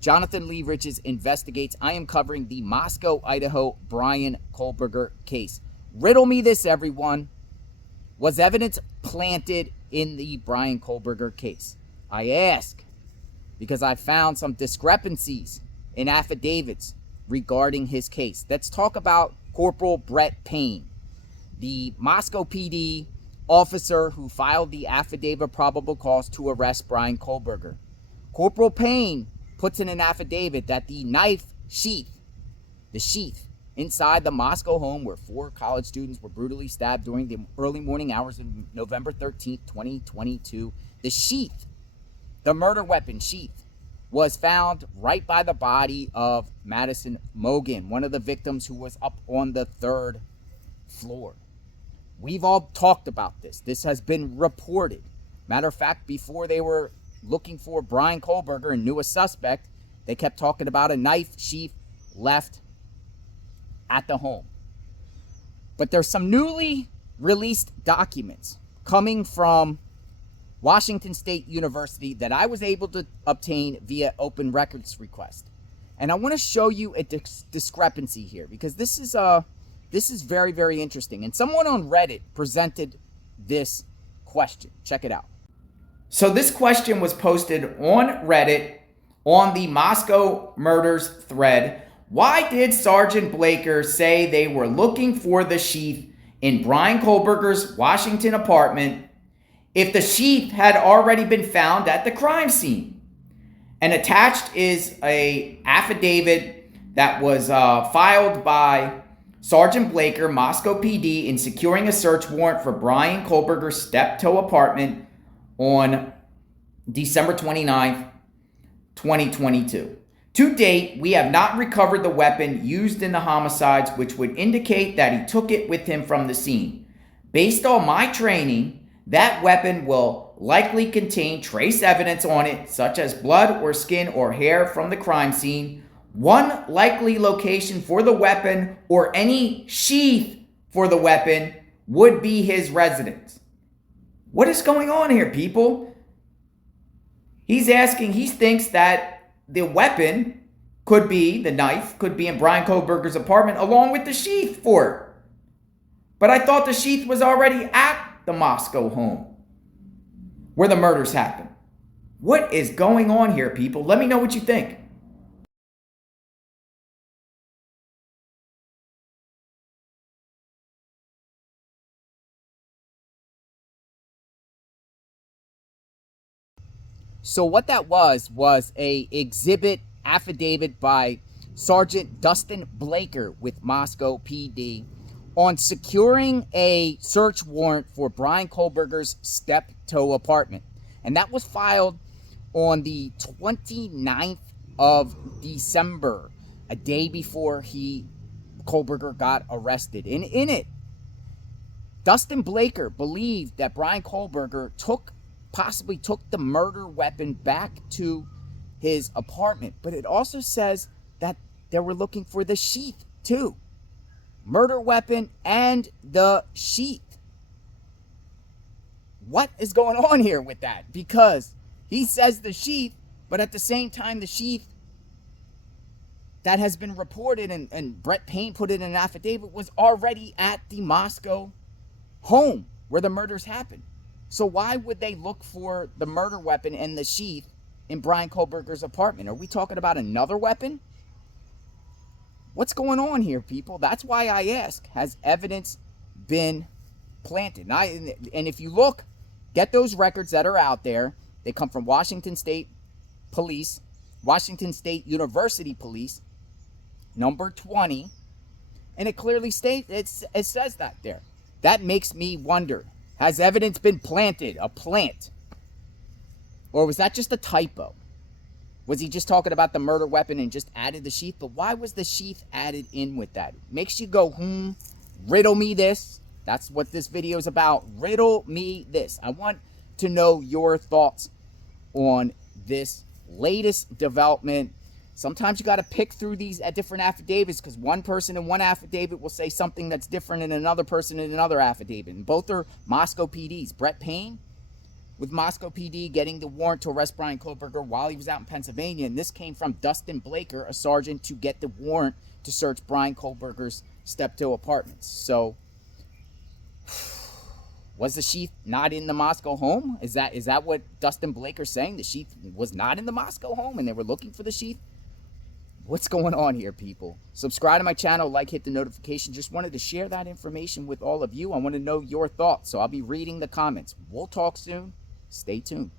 Jonathan Lee Riches Investigates. I am covering the Moscow, Idaho Bryan Kohberger case. Riddle me this, everyone. Was evidence planted in the Bryan Kohberger case? I ask because I found some discrepancies in affidavits regarding his case. Let's talk about Corporal Brett Payne, the Moscow PD officer who filed the affidavit of probable cause to arrest Bryan Kohberger. Corporal Payne puts in an affidavit that the knife sheath, the sheath inside the Moscow home where 4 college students were brutally stabbed during the early morning hours of November 13th, 2022, the sheath, the murder weapon sheath, was found right by the body of Madison Mogen, one of the victims who was up on the 3rd floor. We've all talked about this. This has been reported. Matter of fact, before they were looking for Bryan Kohberger and knew a suspect, they kept talking about a knife sheath left at the home. But there's some newly released documents coming from Washington State University that I was able to obtain via open records request. And I want to show you a discrepancy here because this is very, very interesting. And someone on Reddit presented this question. Check it out. So this question was posted on Reddit on the Moscow murders thread. Why did Sergeant Blaker say they were looking for the sheath in Bryan Kohberger's Washington apartment if the sheath had already been found at the crime scene? And attached is an affidavit that was filed by Sergeant Blaker, Moscow PD, in securing a search warrant for Bryan Kohberger's Steptoe apartment on December 29th, 2022. To date, we have not recovered the weapon used in the homicides, which would indicate that he took it with him from the scene. Based on my training, that weapon will likely contain trace evidence on it, such as blood or skin or hair from the crime scene. One likely location for the weapon or any sheath for the weapon would be his residence. What is going on here, people? He thinks that the weapon could be, the knife could be in Bryan Kohberger's apartment along with the sheath for it. But I thought the sheath was already at the Moscow home where the murders happened. What is going on here, people? Let me know what you think. So what that was a exhibit affidavit by Sergeant Dustin Blaker with Moscow PD on securing a search warrant for Bryan Kohberger's Steptoe apartment. And that was filed on the 29th of December, a day before Kohberger got arrested. And in it, Dustin Blaker believed that Bryan Kohberger possibly took the murder weapon back to his apartment. But it also says that they were looking for the sheath too. Murder weapon and the sheath. What is going on here with that? Because he says the sheath, but at the same time the sheath that has been reported and Brett Payne put in an affidavit was already at the Moscow home where the murders happened. So why would they look for the murder weapon and the sheath in Bryan Kohberger's apartment? Are we talking about another weapon? What's going on here, people? That's why I ask, has evidence been planted? And if you look, get those records that are out there. They come from Washington State Police, Washington State University Police, number 20. And it clearly states, it says that there. That makes me wonder. Has evidence been planted? A plant? Or was that just a typo? Was he just talking about the murder weapon and just added the sheath? But why was the sheath added in with that? It makes you go, riddle me this. That's what this video is about. Riddle me this. I want to know your thoughts on this latest development. Sometimes you got to pick through these at different affidavits because one person in one affidavit will say something that's different than another person in another affidavit. And both are Moscow PDs. Brett Payne with Moscow PD getting the warrant to arrest Bryan Kohberger while he was out in Pennsylvania. And this came from Dustin Blaker, a sergeant, to get the warrant to search Bryan Kohberger's Steptoe apartments. So, was the sheath not in the Moscow home? Is that what Dustin Blaker's saying? The sheath was not in the Moscow home and they were looking for the sheath? What's going on here, people? Subscribe to my channel, hit the notification. Just wanted to share that information with all of you. I want to know your thoughts, so I'll be reading the comments. We'll talk soon. Stay tuned.